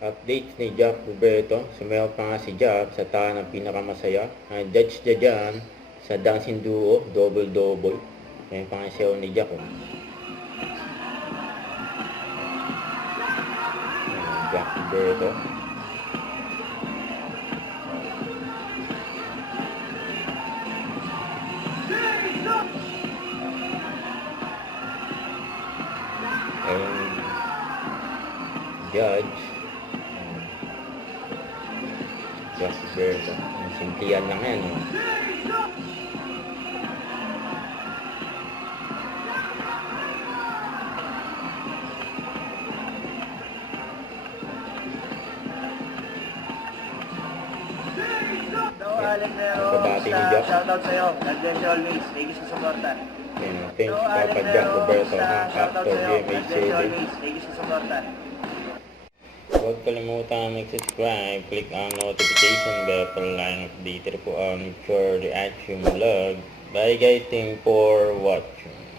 Updates ni Jack Roberto. Sumayaw pa nga si Jack sa tahan ng pinakamasaya. Judge niya dyan sa dancing duo, double-double. Ayan pa nga siyaw ni Jack. Oh. Jack Roberto. Ayan. Judge. Jack Roberto. Simplihan lang yan. Oh. Kabati ni Jack. Shoutout sa'yo. God bless you always. Thank you sa suporta. Thanks Papa Jack Roberto ng Factor GMA7. Thank you sa suporta. Huwag kalimutan mag-subscribe, click ang notification bell para lang updated po ang for the action vlog. Bye guys, thank you for watching.